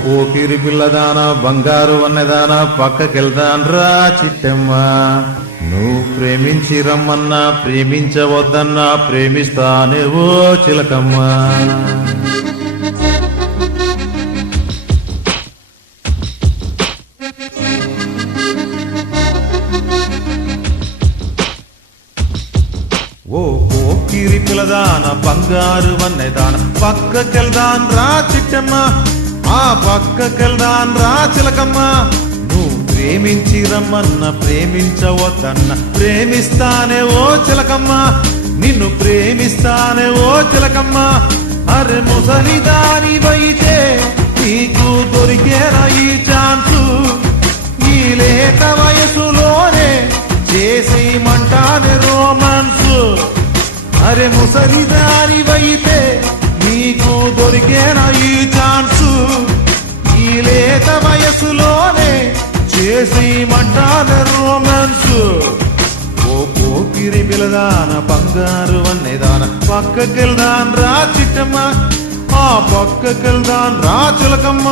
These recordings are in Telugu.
పోకిరి పిల్లదాన బంగారు అన్నదాన పక్కకెళ్దాన్ రా చిట్టమ్మ. నువ్వు ప్రేమించి రమ్మన్నా ప్రేమించవద్దన్నా ప్రేమిస్తానే ఓ చిలకమ్మ. ఓ పోకిరి పిల్లదాన బంగారు వన్నెదాన పక్కకెళ్దాన్ రా చిట్టమ్మ. ఆ పక్కకెళ్దాన్ రా చిలకమ్మ. నువ్వు ప్రేమించి రమ్మన్న ప్రేమించవద్దన్న ప్రేమిస్తానే ఓ చిలకమ్మ. నిన్ను ప్రేమిస్తానే ఓ చిలకమ్మ. అరే ముసలిదాని వైతే నీకు దొరికేనా ఈ ఛాన్సు? ఈ లేత వయసులోనే చేసేయమంటానే రోమాన్సు. అరే ముసలిదాని వైతే నీకు దొరికేనా ఈ ఛాన్సు? ఈ లేత వయసులోనే చేసేయమంటానే రోమాన్సు. ఓ పోకిరి పిల్లదాన బంగారు వన్నెదాన పక్కకెళ్దాన్ రా చిట్టమ్మ. ఆ పక్కకెళ్దాన్ రా చిలకమ్మ.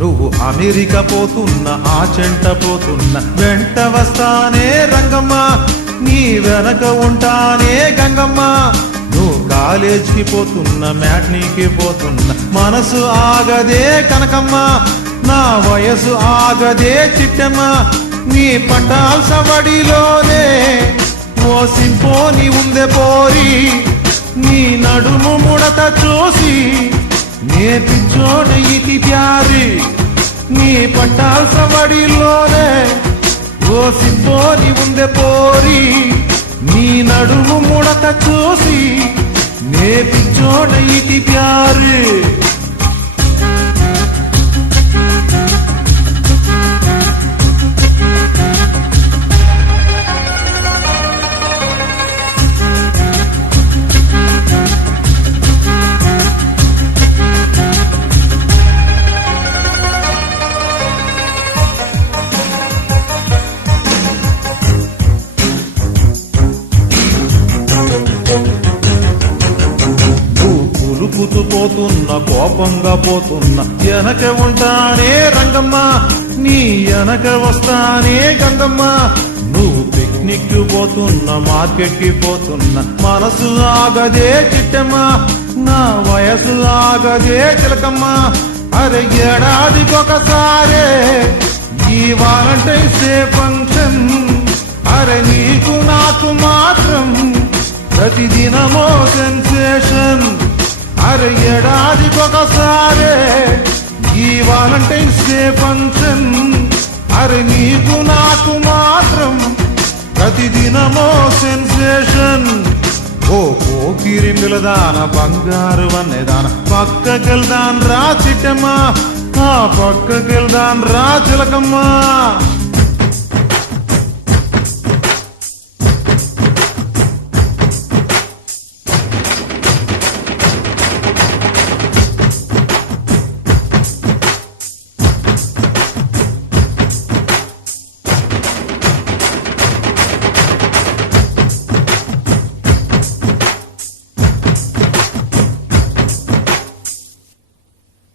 నువ్వు అమెరికా పోతున్నా ఆ చెంట పోతున్నా వెంట వస్తానే రంగమ్మ. నీ వెనక ఉంటానే గంగమ్మ. నువ్వు కాలేజీకి పోతున్నా మ్యాట్నీకి పోతున్నా మనసు ఆగదే కనకమ్మ. నా వయసు ఆగదే చిట్టమ్మ. నీ పట్టాల సవడిలోనే ఓ సింపోని ఉందే పోరి. నీ నడుము ముడత చూసి నే పిచ్చోడ ఇది ప్యారి. నీ పట్టాల సవడిలోనే ఓ సింపోని ఉందే పోరి. నీ నడుము ముడత చూసి నే పిచ్చోడ ఇది ప్యారి. పులుపుతూ పోతున్న కోపంగా పోతున్న వెనక ఉంటానే రంగమ్మ. నీ వెనక వస్తానే గంగమ్మ. నువ్వు పిక్నిక్ పోతున్న మార్కెట్ కి పోతున్న మనసు ఆగదే చిట్టమ్మ. నా వయసు ఆగదే చిలకమ్మ. అరే ఏడాదికొకసారే ఈ వాలంటైన్స్ డే ఫంక్షన్. అరే నీకు నాకు మాత్రం ప్రతిదినమో సెన్సేషన్. అరే ఏడాదికొకసారే ఈ వాలంటైన్స్ డే ఫంక్షన్. అరే నీకు నాకు మాత్రం ప్రతిదినమో సెన్సేషన్. ఓ పోకిరి పిల్లదాన బంగారు వన్నెదాన పక్కకెళ్దాన్ రా చిట్టమ్మ. ఆ పక్కకెళ్దాన్ రా చిలకమ్మ.